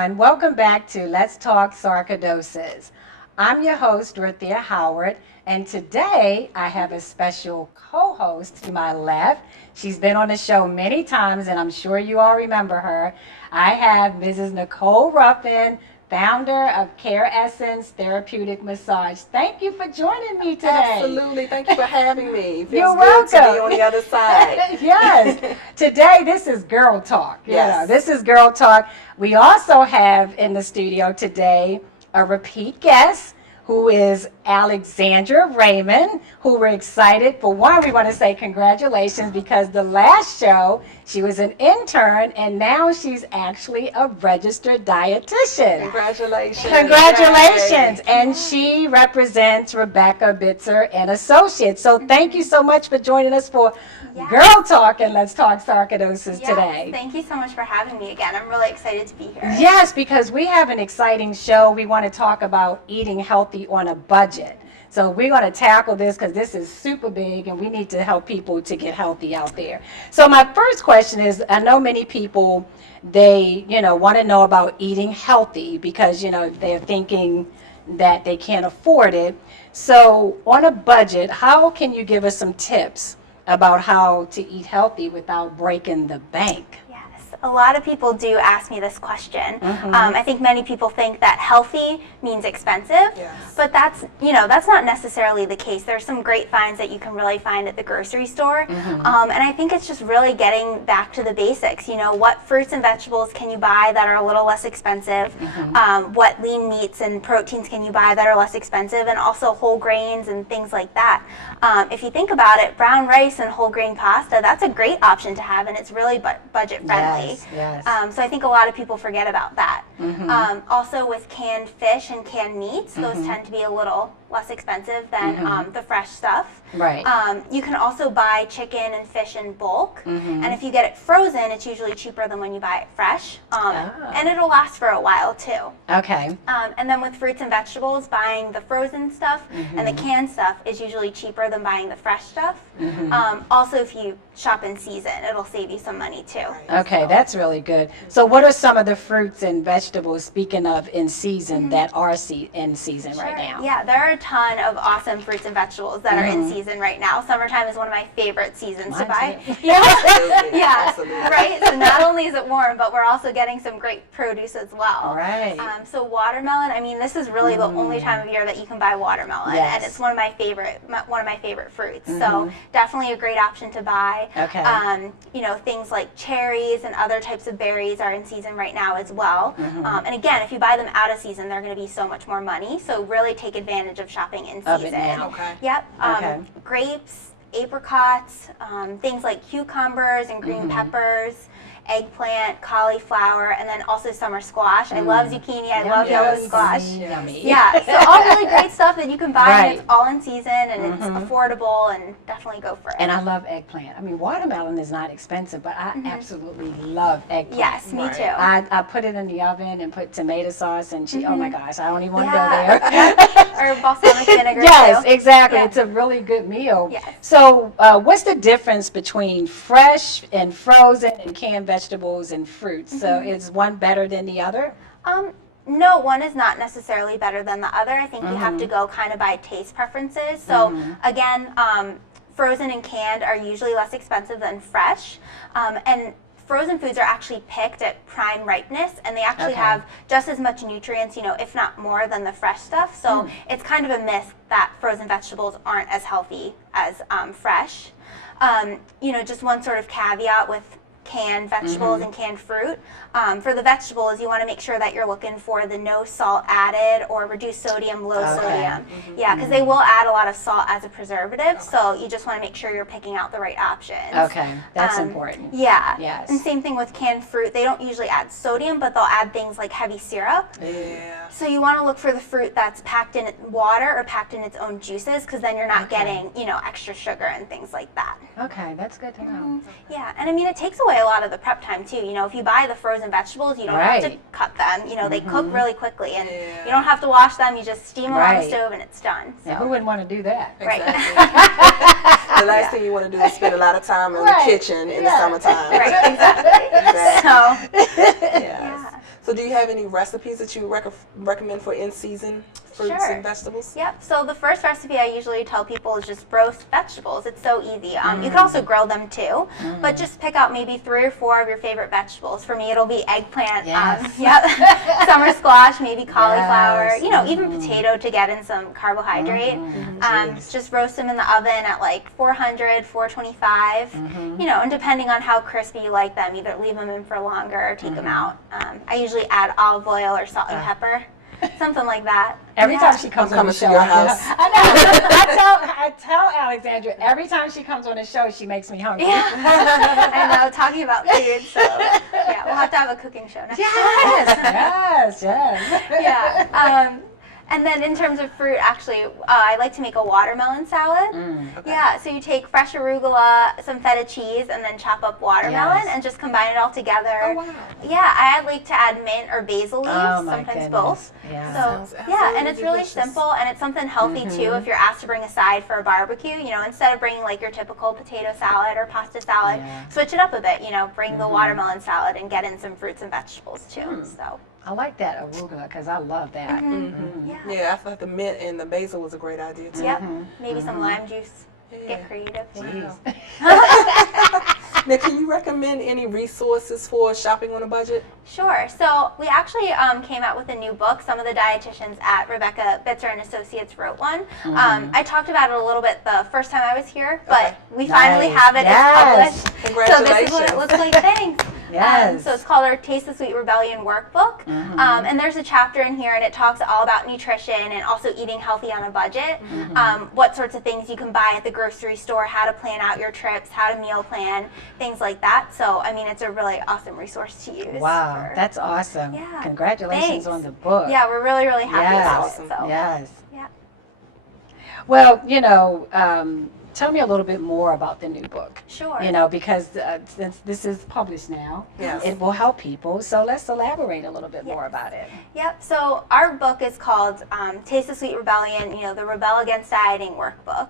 everyone. Welcome back to Let's Talk Sarcoidosis. I'm your host, Dorothea Howard, and today I have a special co-host to my left. She's been on the show many times, and I'm sure you all remember her. I have Mrs. Nicole Ruffin, founder of Care Essence Therapeutic Massage. Thank you for joining me today. Absolutely. Thank you for having me. Feels You're good welcome. to be on the other side. Yes. Today, this is Girl Talk. Yes. This is Girl Talk. We also have in the studio today a repeat guest who is Alexandra Raymond, who we're excited for. One, we want to say congratulations because the last show, she was an intern, and now she's actually a registered dietitian. Congratulations. Congratulations. Yay. And she represents Rebecca Bitzer and Associates. So thank you so much for joining us for Girl Talk and Let's Talk Sarcoidosis today. Thank you so much for having me again. I'm really excited to be here. Yes, because we have an exciting show. We want to talk about eating healthy on a budget. So we're going to tackle this because this is super big and we need to help people to get healthy out there. So my first question is, I know many people, they, want to know about eating healthy because, they're thinking that they can't afford it. So on a budget, how can you give us some tips about how to eat healthy without breaking the bank? A lot of people do ask me this question. I think many people think that healthy means expensive, but that's not necessarily the case. There's some great finds that you can really find at the grocery store, and I think it's just really getting back to the basics. What fruits and vegetables can you buy that are a little less expensive? What lean meats and proteins can you buy that are less expensive, and also whole grains and things like that. If you think about it, brown rice and whole grain pasta, that's a great option to have, and it's really budget friendly. Yes. So I think a lot of people forget about that. Also with canned fish and canned meats, those tend to be a little less expensive than the fresh stuff. Right. You can also buy chicken and fish in bulk, and if you get it frozen, it's usually cheaper than when you buy it fresh, and it'll last for a while too. Okay. And then with fruits and vegetables, buying the frozen stuff and the canned stuff is usually cheaper than buying the fresh stuff. Also, if you shop in season, it'll save you some money too. Okay, that's really good. So what are some of the fruits and vegetables, speaking of in season, that are in season right now? Yeah, there are a ton of awesome fruits and vegetables that are in season right now. Summertime is one of my favorite seasons to buy. Yeah, right? So not only is it warm, but we're also getting some great produce as well. Right. So watermelon, I mean, this is really the only time of year that you can buy watermelon, and it's one of my favorite fruits. So definitely a great option to buy. Okay. Things like cherries and other types of berries are in season right now as well. And again, if you buy them out of season, they're going to be so much more money. So really take advantage of shopping in season. Okay. Yep. Grapes, apricots, things like cucumbers and green peppers, eggplant, cauliflower, and then also summer squash. I love zucchini. I love yellow squash. Yummy. Yeah, so all really great stuff that you can buy, and it's all in season, and it's affordable, and definitely go for it. And I love eggplant. I mean, watermelon is not expensive, but I absolutely love eggplant. Yes, me too. I put it in the oven and put tomato sauce, and oh my gosh, I don't even want to go there. Or balsamic vinegar Yes, too. exactly. Yeah. It's a really good meal. Yes. So what's the difference between fresh and frozen and canned vegetables and fruits? So is one better than the other? No, one is not necessarily better than the other. I think you have to go kind of by taste preferences. So again, frozen and canned are usually less expensive than fresh. And frozen foods are actually picked at prime ripeness, and they actually have just as much nutrients, if not more than the fresh stuff. So it's kind of a myth that frozen vegetables aren't as healthy as fresh. Just one sort of caveat with canned vegetables and canned fruit. For the vegetables, you want to make sure that you're looking for the no salt added or reduced sodium, low sodium. Yeah, because they will add a lot of salt as a preservative, so you just want to make sure you're picking out the right options. Okay, that's important. Yeah. Yes. And same thing with canned fruit. They don't usually add sodium, but they'll add things like heavy syrup. Yeah. So you want to look for the fruit that's packed in water or packed in its own juices, because then you're not getting, extra sugar and things like that. Okay, that's good to know. Yeah, and I mean, it takes away a lot of the prep time too. If you buy the frozen vegetables, you don't have to cut them. They cook really quickly, and you don't have to wash them. You just steam them on the stove, and it's done. So. Yeah, who wouldn't want to do that? Exactly. The last thing you want to do is spend a lot of time in the kitchen in the summertime. Right, exactly. Exactly. So, Yes. So do you have any recipes that you recommend for in-season fruits Sure. and vegetables? Yep. So the first recipe I usually tell people is just roast vegetables. It's so easy. You can also grill them too, but just pick out maybe 3 or 4 of your favorite vegetables. For me, it'll be eggplant. Yes. Yep. Summer squash, maybe cauliflower. Yes. You know, even potato to get in some carbohydrate. Jeez. Just roast them in the oven at like 400, 425. You know, and depending on how crispy you like them, either leave them in for longer or take them out. I usually add olive oil or salt and pepper. Something like that. Every Yeah. time she comes I'm on the coming to show, your you know, house. I know. I tell Alexandra every time she comes on the show, she makes me hungry. Yeah. I know, talking about food, so yeah, we'll have to have a cooking show next Yes, yes. Yeah. And then in terms of fruit, actually, I like to make a watermelon salad. Okay. Yeah, so you take fresh arugula, some feta cheese, and then chop up watermelon Yes. and just combine it all together. Oh, wow. Yeah, I like to add mint or basil leaves, Oh my sometimes goodness. both. Yeah. So Sounds yeah, and absolutely it's really delicious. simple, and it's something healthy too. If you're asked to bring a side for a barbecue, you know, instead of bringing like your typical potato salad or pasta salad, Yeah. switch it up a bit. You know, bring the watermelon salad and get in some fruits and vegetables too. So I like that arugula because I love that. yeah. Yeah, I thought the mint and the basil was a great idea too. Yep. Maybe some lime juice. Yeah. Get creative. Jeez. Now, can you recommend any resources for shopping on a budget? Sure. So we actually came out with a new book. Some of the dietitians at Rebecca Bitzer and Associates wrote one. I talked about it a little bit the first time I was here, but Okay. we finally Nice. have it. Yes. It's published. Congratulations. So this is what it looks like. Thanks. Yes. So it's called our Taste the Sweet Rebellion workbook. And there's a chapter in here, and it talks all about nutrition and also eating healthy on a budget. What sorts of things you can buy at the grocery store, how to plan out your trips, how to meal plan, things like that. So, I mean, it's a really awesome resource to use. Wow, for- that's awesome. Yeah. Congratulations Thanks. on the book. Yeah, we're really, really happy Yes. about Awesome. it. So, Yes. yeah. Well, you know, tell me a little bit more about the new book. Sure. You know, because since this is published now, Yes. it will help people. So let's elaborate a little bit more about it. Yep. So our book is called Taste the Sweet Rebellion, you know, the Rebel Against Dieting workbook.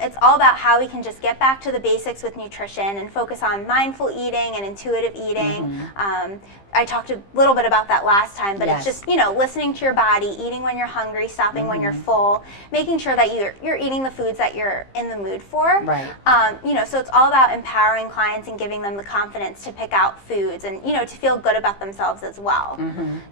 It's all about how we can just get back to the basics with nutrition and focus on mindful eating and intuitive eating. I talked a little bit about that last time, but Yes. it's just, you know, listening to your body, eating when you're hungry, stopping when you're full, making sure that you're eating the foods that you're in the mood for. Right. You know, so it's all about empowering clients and giving them the confidence to pick out foods and, you know, to feel good about themselves as well.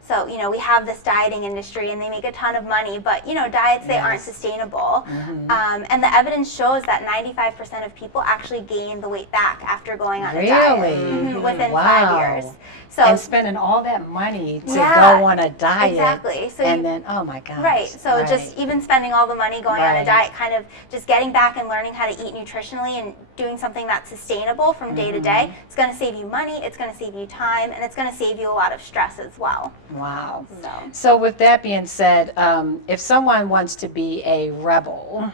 So, you know, we have this dieting industry and they make a ton of money, but, you know, diets, they aren't sustainable. And the evidence shows that 95% of people actually gain the weight back after going on a diet. Really? Within Wow. 5 years. So And spending all that money to Yeah, go on a diet. exactly. So and you- then, oh my gosh. Right. So just even spending all the money going on a Right. diet, kind of just getting back and learning how to eat nutritionally and doing something that's sustainable from day to day, it's going to save you money, it's going to save you time, and it's going to save you a lot of stress as well. Wow. So So with that being said, if someone wants to be a rebel,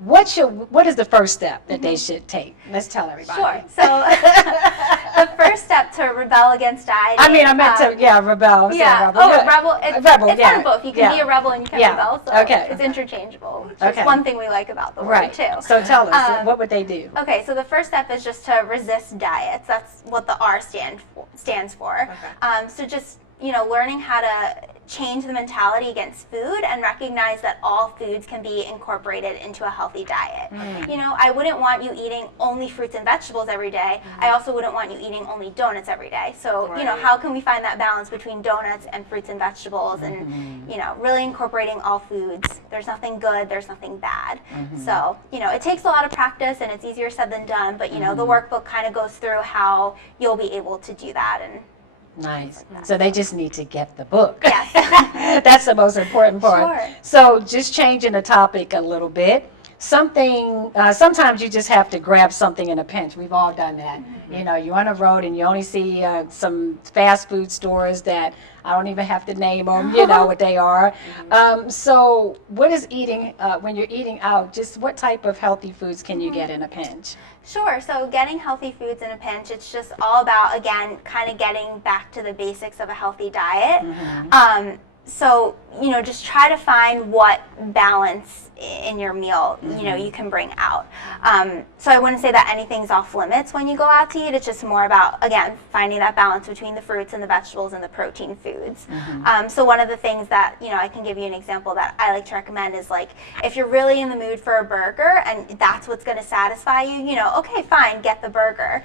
what is the first step that they should take? Let's tell everybody. sure. So the first step to rebel against dieting. I mean, I meant to, rebel. Say Yeah. rebel. Oh, Good. rebel. It's Rebel, kind yeah. of both. You can Yeah. be a rebel and you can Yeah. rebel. So Okay. it's interchangeable. Which Okay. is one thing we like about the word Right. too. So tell us, Um, what would they do? Okay, so the first step is just to resist diets. That's what the R stands for. So just, you know, learning how to change the mentality against food and recognize that all foods can be incorporated into a healthy diet. You know, I wouldn't want you eating only fruits and vegetables every day. I also wouldn't want you eating only donuts every day. So, you know, Right. how can we find that balance between donuts and fruits and vegetables and, you know, really incorporating all foods? There's nothing good, there's nothing bad. So, you know, it takes a lot of practice and it's easier said than done, but, you know, the workbook kind of goes through how you'll be able to do that. And Nice. So they just need to get the book. yes. That's the most important part. Sure. So just changing the topic a little bit. Sometimes you just have to grab something in a pinch. We've all done that. You know, you're on a road and you only see some fast food stores that I don't even have to name them, you know what they are. So what is eating, when you're eating out, just what type of healthy foods can you get in a pinch? Sure. So getting healthy foods in a pinch, it's just all about, again, kind of getting back to the basics of a healthy diet. So, just try to find what balance in your meal, you can bring out. So I wouldn't say that anything's off limits when you go out to eat. It's just more about, again, finding that balance between the fruits and the vegetables and the protein foods. So one of the things that, I can give you an example that I like to recommend is like, if you're really in the mood for a burger and that's what's going to satisfy you, okay, fine, get the burger.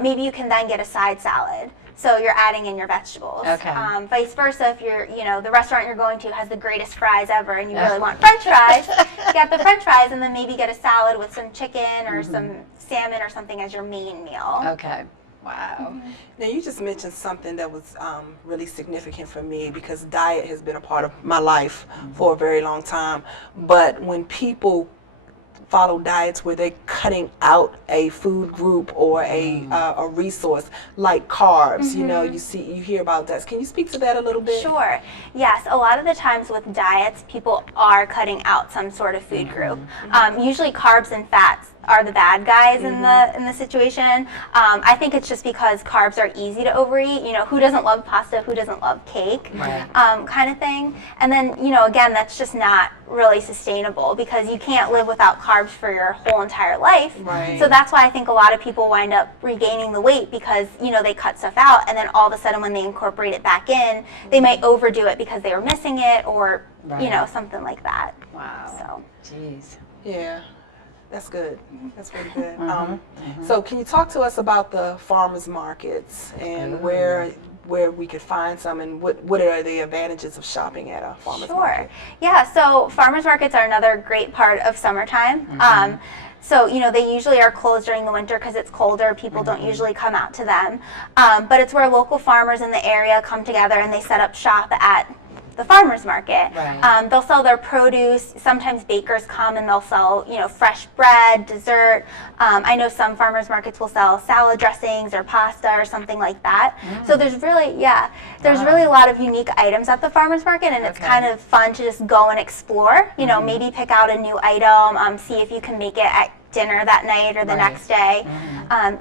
Maybe you can then get a side salad. So you're adding in your vegetables. Okay. Vice versa, if you're, the restaurant you're going to has the greatest fries ever and you really want French fries, get the French fries and then maybe get a salad with some chicken or some salmon or something as your main meal. Okay. Wow. Now, you just mentioned something that was really significant for me because diet has been a part of my life for a very long time. But when people follow diets where they're cutting out a food group or a resource like carbs, you hear about that. Can you speak to that a little bit? Sure. Yes, a lot of the times with diets, people are cutting out some sort of food group. Usually carbs and fats are the bad guys in the situation. I think it's just because carbs are easy to overeat. Who doesn't love pasta? Who doesn't love cake? Right. Kind of thing. And then, again, that's just not really sustainable because you can't live without carbs for your whole entire life. Right. So that's why I think a lot of people wind up regaining the weight because, they cut stuff out and then all of a sudden when they incorporate it back in, they might overdo it because they were missing it or, something like that. Wow. So. Jeez. Yeah. That's good. That's really good. So can you talk to us about the farmers markets and where we could find some and what are the advantages of shopping at a farmers market? Yeah, so farmers markets are another great part of summertime. So, they usually are closed during the winter because it's colder. People don't usually come out to them. But it's where local farmers in the area come together and they set up shop at the farmers market. Right. They'll sell their produce. Sometimes bakers come and they'll sell, fresh bread, dessert. I know some farmers markets will sell salad dressings or pasta or something like that. So there's really, really a lot of unique items at the farmers market, and it's kind of fun to just go and explore. Maybe pick out a new item, see if you can make it at dinner that night or the next day.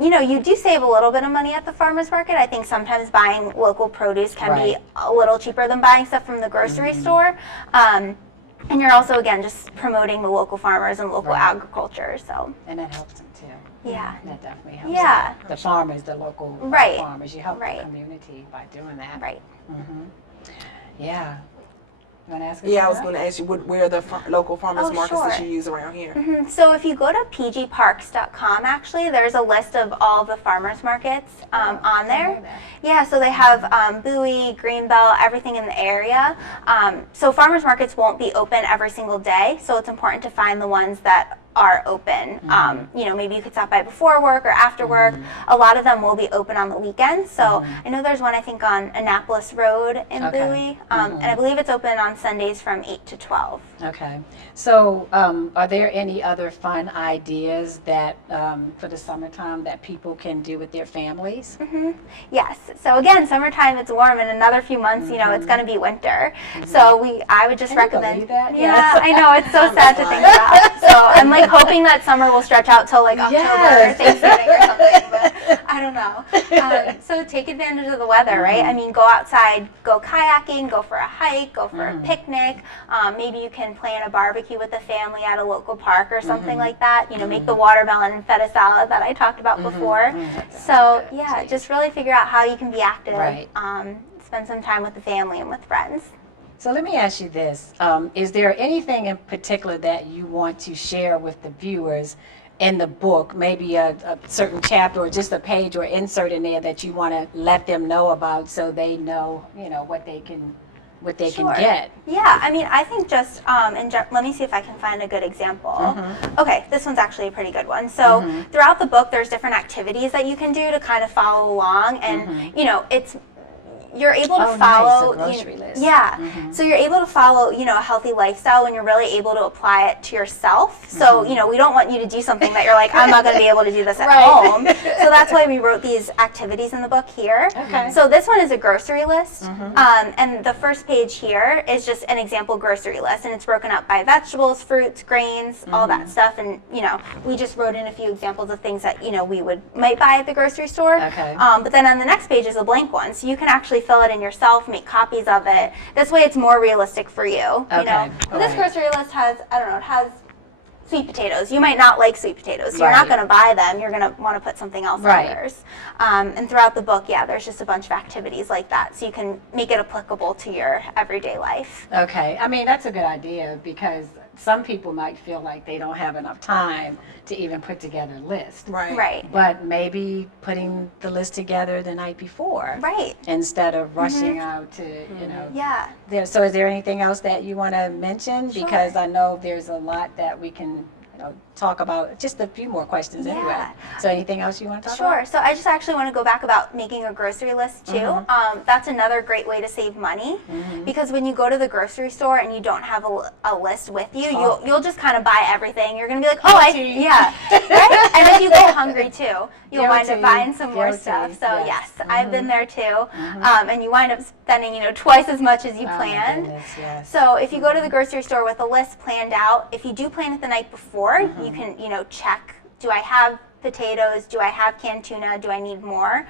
You do save a little bit of money at the farmers market. I think sometimes buying local produce can be a little cheaper than buying stuff from the grocery store. And you're also, again, just promoting the local farmers and local agriculture. So. And that helps them too. Yeah. That definitely helps. Yeah. The farmers, the local farmers. You help the community by doing that. Right. Yeah. You want to ask? Yeah, I was going to ask you where are the local farmers markets that you use around here? So if you go to pgparks.com, actually, there's a list of all the farmers markets on there. Yeah, so they have Bowie, Greenbelt, everything in the area. So farmers markets won't be open every single day, so it's important to find the ones that are open. Maybe you could stop by before work or after work. A lot of them will be open on the weekends. So I know there's one, I think, on Annapolis Road in Bowie, and I believe it's open on Sundays from 8 to 12. Okay. So are there any other fun ideas that for the summertime that people can do with their families? Yes. So again, summertime, it's warm. In another few months, it's going to be winter. So I would just recommend. That? Yeah, I know, it's so sad to think about. So I'm like hoping that summer will stretch out till like October or Thanksgiving or something, but I don't know. So take advantage of the weather, right? I mean, go outside, go kayaking, go for a hike, go for a picnic. Maybe you can plan a barbecue with the family at a local park or something like that. Make the watermelon and feta salad that I talked about before. So yeah, just really figure out how you can be active. Spend some time with the family and with friends. So let me ask you this. Is there anything in particular that you want to share with the viewers in the book, maybe a certain chapter or just a page or insert in there that you want to let them know about so they know, what they can get? Yeah, I mean, I think just, let me see if I can find a good example. Okay, this one's actually a pretty good one. So throughout the book, there's different activities that you can do to kind of follow along, and, you're able to follow, nice, a grocery list. So you're able to follow, a healthy lifestyle when you're really able to apply it to yourself. So, we don't want you to do something that you're like, I'm not going to be able to do this at home. So that's why we wrote these activities in the book here. So this one is a grocery list. And the first page here is just an example grocery list. And it's broken up by vegetables, fruits, grains, all that stuff. And, we just wrote in a few examples of things that, we might buy at the grocery store. But then on the next page is a blank one. So you can actually really fill it in yourself, make copies of it. This way it's more realistic for you. You know, this grocery list has, I don't know, it has sweet potatoes. You might not like sweet potatoes, so you're not going to buy them. You're going to want to put something else on yours. And throughout the book, there's just a bunch of activities like that, so you can make it applicable to your everyday life. Okay, I mean, that's a good idea, because some people might feel like they don't have enough time to even put together a list. Right. But maybe putting the list together the night before. Right. Instead of rushing out to, you know. Yeah. So is there anything else that you want to mention? Sure. Because I know there's a lot that we can talk about. Just a few more questions anyway. So anything else you want to talk about? Sure. So I just actually want to go back about making a grocery list too. That's another great way to save money, because when you go to the grocery store and you don't have a list with you, you'll just kind of buy everything. You're gonna be like, oh, right? And if you go hungry too, you'll wind up buying some more stuff. So yes, I've been there too. And you wind up spending twice as much as you planned. Yes. So if you go to the grocery store with a list planned out, if you do plan it the night before, you can check, do I have potatoes, do I have canned tuna, do I need more?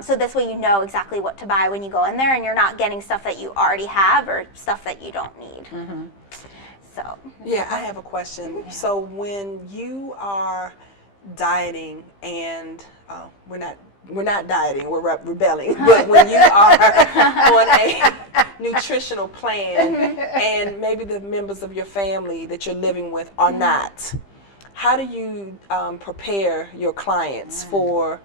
So this way you know exactly what to buy when you go in there, and you're not getting stuff that you already have or stuff that you don't need. So yeah, I have a question. So when you are dieting, and we're not dieting, we're rebelling, but when you are on a nutritional plan and maybe the members of your family that you're living with are not, how do you prepare your clients for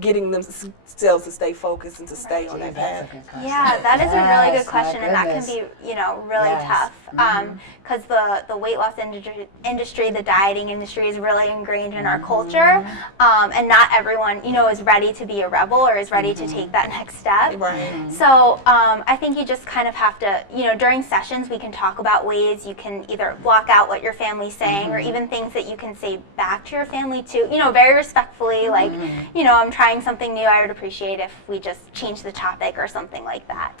getting themselves to stay focused and to stay on that path? Yeah, that is a really good question, and that can be, really tough. Because the weight loss industry, the dieting industry is really ingrained in our culture, and not everyone, is ready to be a rebel or is ready to take that next step. So I think you just kind of have to, during sessions we can talk about ways you can either block out what your family's saying, or even things that you can say back to your family too, very respectfully, like, I'm trying something new, I would appreciate if we just change the topic or something like that.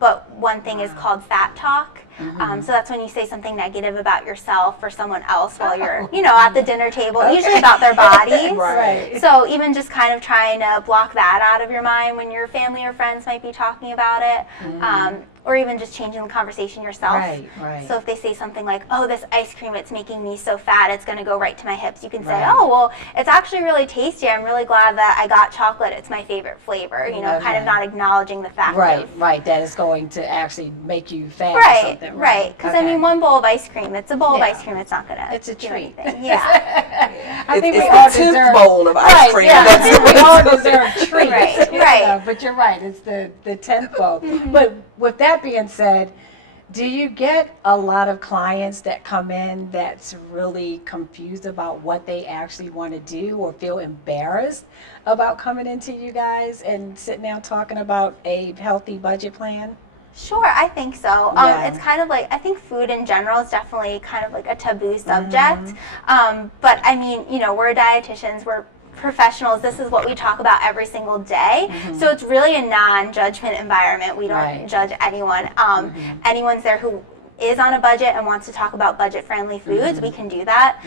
But one thing is called fat talk. So that's when you say something negative about yourself or someone else while you're, at the dinner table, usually about their bodies. So even just kind of trying to block that out of your mind when your family or friends might be talking about it. Or even just changing the conversation yourself. So if they say something like, oh, this ice cream, it's making me so fat, it's going to go right to my hips. You can say, oh, well, it's actually really tasty. I'm really glad that I got chocolate. It's my favorite flavor. Kind of not acknowledging the fact that is going to actually make you fat or something. Because I mean, one bowl of ice cream, it's a bowl of ice cream. It's not going to It's a treat. I think we all deserve a bowl of ice cream. We all deserve treats. But you're right. It's the 10th bowl. But with that being said, do you get a lot of clients that come in that's really confused about what they actually want to do, or feel embarrassed about coming into you guys and sitting down talking about a healthy budget plan? Sure, I think so. It's kind of like, I think food in general is definitely kind of like a taboo subject. But I mean, we're dietitians, we're professionals, this is what we talk about every single day. So it's really a non-judgment environment. We don't judge anyone. Anyone's there who is on a budget and wants to talk about budget-friendly foods, we can do that.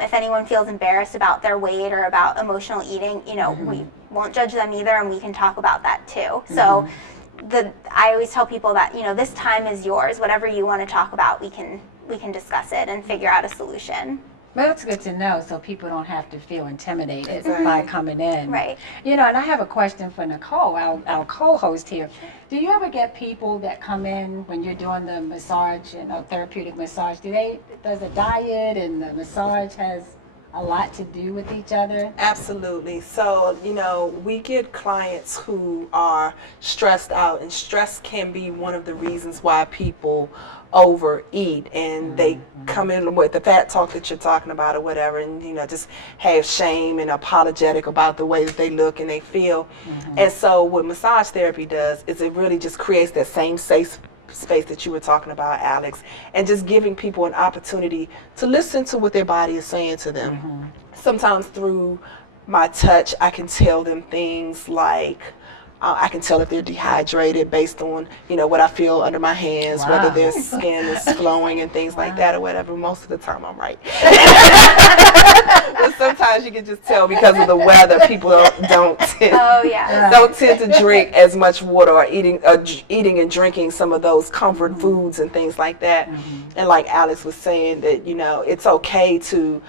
If anyone feels embarrassed about their weight or about emotional eating, we won't judge them either, and we can talk about that too. So I always tell people that, this time is yours. Whatever you want to talk about, we can discuss it and figure out a solution. Well, that's good to know, so people don't have to feel intimidated by coming in. And I have a question for Nicole, our co-host here. Do you ever get people that come in when you're doing the massage and therapeutic massage? Does the diet and the massage has a lot to do with each other? Absolutely. So, we get clients who are stressed out, and stress can be one of the reasons why people overeat, and they come in with the fat talk that you're talking about or whatever, and just have shame and apologetic about the way that they look and they feel. And so what massage therapy does is it really just creates that same safe space that you were talking about, Alex, and just giving people an opportunity to listen to what their body is saying to them. Sometimes through my touch, I can tell them things like, I can tell if they're dehydrated based on, what I feel under my hands, Wow. whether their skin is glowing and things like that or whatever. Most of the time I'm right. But sometimes you can just tell because of the weather, people don't tend, Oh yeah. don't tend to drink as much water or eating and drinking some of those comfort foods and things like that. And like Alex was saying that, it's okay to,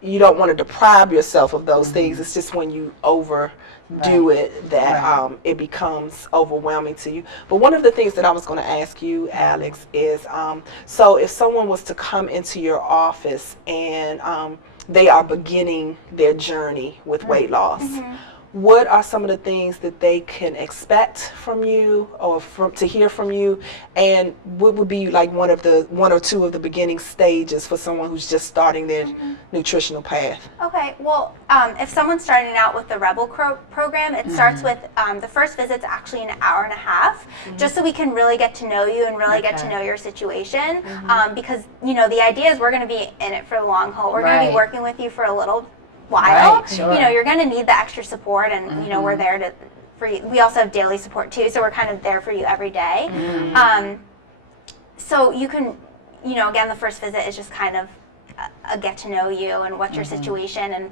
you don't want to deprive yourself of those things. It's just when you overdo it that it becomes overwhelming to you. But one of the things that I was going to ask you, Alex, is so if someone was to come into your office and they are beginning their journey with weight loss, what are some of the things that they can expect from you or to hear from you, and what would be like one or two of the beginning stages for someone who's just starting their nutritional path? Okay, well, if someone's starting out with the Rebel program, it starts with the first visit's actually an hour and a half, just so we can really get to know you and really get to know your situation. Because the idea is we're going to be in it for the long haul. We're going to be working with you for a little while. Right, sure. You're going to need the extra support, and we're there for you. We also have daily support too, so we're kind of there for you every day. So you can, again, the first visit is just kind of a get to know you and what's your situation and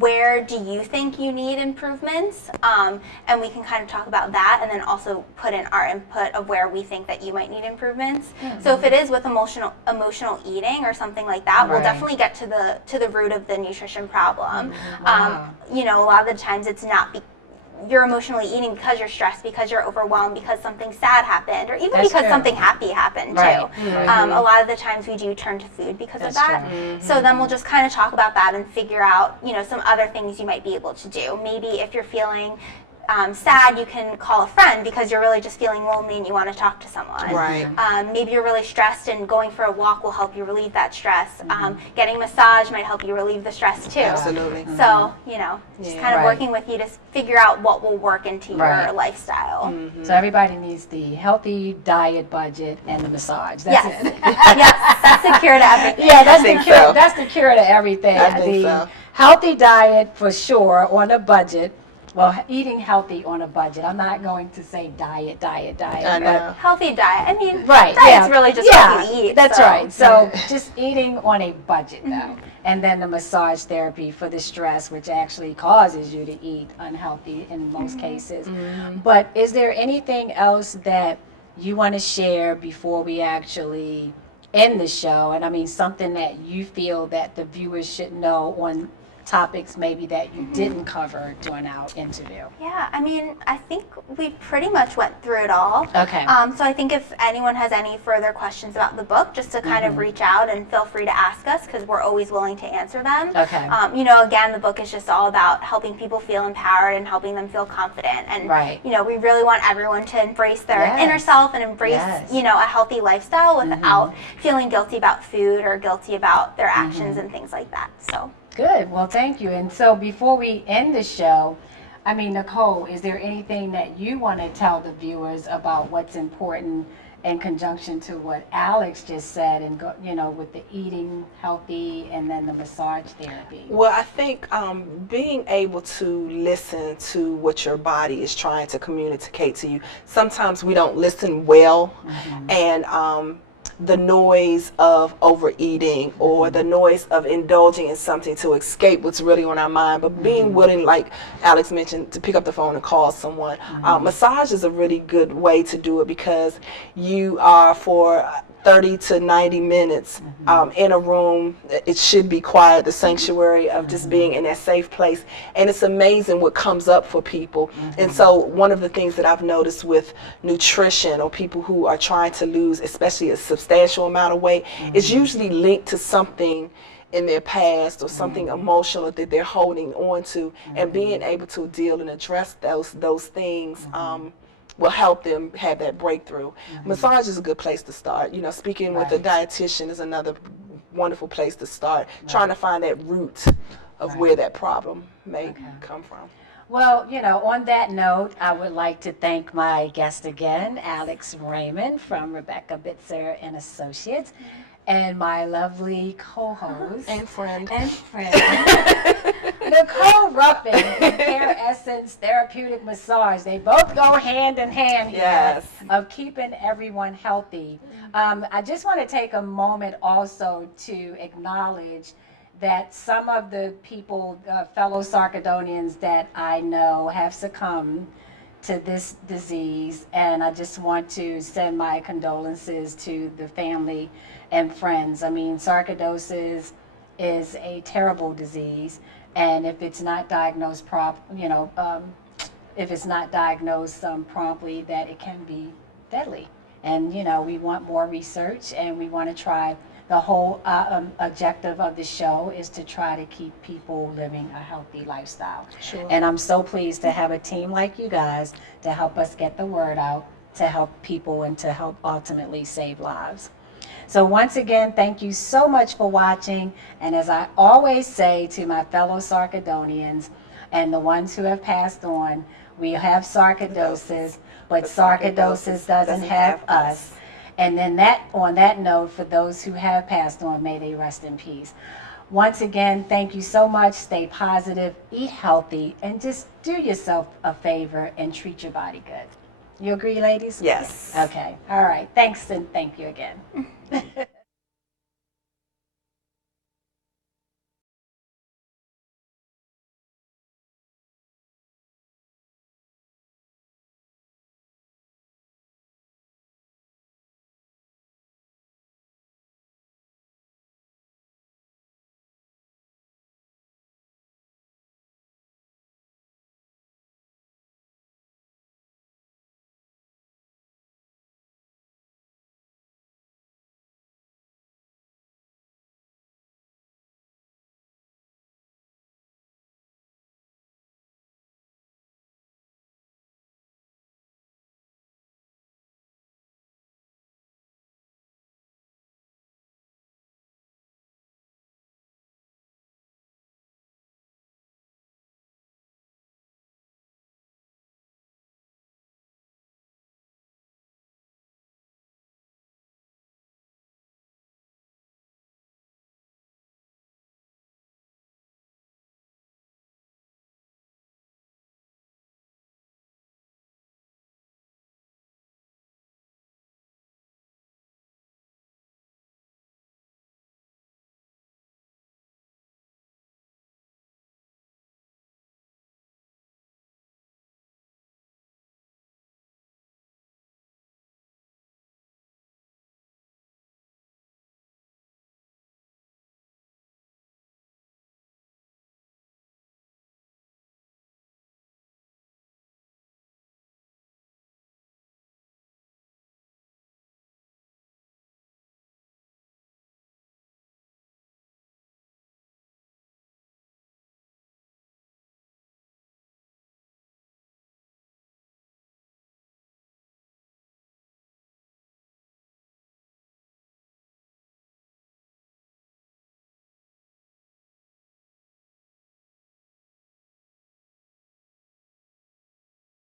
where do you think you need improvements, and we can kind of talk about that and then also put in our input of where we think that you might need improvements. So if it is with emotional eating or something like that, we'll definitely get to the root of the nutrition problem. A lot of the times it's not you're emotionally eating because you're stressed, because you're overwhelmed, because something sad happened, or even because something happy happened too. A lot of the times we do turn to food because of that. So then we'll just kind of talk about that and figure out, some other things you might be able to do. Maybe if you're feeling sad, you can call a friend because you're really just feeling lonely and you want to talk to someone. Maybe you're really stressed and going for a walk will help you relieve that stress. Getting a massage might help you relieve the stress too. Absolutely. So, just kind of working with you to figure out what will work into your lifestyle. So everybody needs the healthy diet budget and the massage. That's it. Yes, that's the cure to everything. Yeah, that's the cure. That's the cure to everything. I think so. Healthy diet for sure on a budget. Well, eating healthy on a budget. I'm not going to say diet. I But know. Healthy diet. I mean, diet's really just what you eat. That's so. right. So just eating on a budget though. And then the massage therapy for the stress, which actually causes you to eat unhealthy in most cases. But is there anything else that you want to share before we actually end the show? And I mean, something that you feel that the viewers should know on topics maybe that you didn't cover during our interview? Yeah, I mean, I think we pretty much went through it all. Okay. So I think if anyone has any further questions about the book, just to kind of reach out and feel free to ask us because we're always willing to answer them. Okay. Again, the book is just all about helping people feel empowered and helping them feel confident. And, we really want everyone to embrace their inner self and embrace, a healthy lifestyle without feeling guilty about food or guilty about their actions and things like that. So. Good. Well, thank you. And so before we end the show, I mean, Nicole, is there anything that you want to tell the viewers about what's important in conjunction to what Alex just said and, with the eating healthy and then the massage therapy? Well, I think being able to listen to what your body is trying to communicate to you. Sometimes we don't listen well, and the noise of overeating or the noise of indulging in something to escape what's really on our mind, but being willing, like Alex mentioned, to pick up the phone and call someone. Massage is a really good way to do it because you are for 30 to 90 minutes in a room. It should be quiet, the sanctuary of just being in that safe place. And it's amazing what comes up for people. And so one of the things that I've noticed with nutrition or people who are trying to lose, especially a substantial amount of weight, is usually linked to something in their past or something emotional that they're holding on to. And being able to deal and address those things will help them have that breakthrough. Massage is a good place to start. Speaking with a dietitian is another wonderful place to start, trying to find that root of where that problem may come from. Well, on that note, I would like to thank my guest again, Alex Raymond from Rebecca Bitzer and Associates, and my lovely co-host And friend. Nicole Nicole Ruffin and Care Essence Therapeutic Massage, they both go hand in hand here Yes. of keeping everyone healthy. I just want to take a moment also to acknowledge that some of the people, fellow Sarcoidonians that I know have succumbed to this disease, and I just want to send my condolences to the family and friends. I mean, sarcoidosis is a terrible disease, and if it's not diagnosed if it's not diagnosed promptly, that it can be deadly. And we want more research, and we want to try. The whole objective of the show is to try to keep people living a healthy lifestyle. Sure. And I'm so pleased to have a team like you guys to help us get the word out, to help people, and to help ultimately save lives. So once again, thank you so much for watching. And as I always say to my fellow Sarcoidonians and the ones who have passed on, we have sarcoidosis, but sarcoidosis doesn't have us. And then on that note, for those who have passed on, may they rest in peace. Once again, thank you so much. Stay positive, eat healthy, and just do yourself a favor and treat your body good. You agree, ladies? Yes. Okay. All right. Thanks, and thank you again.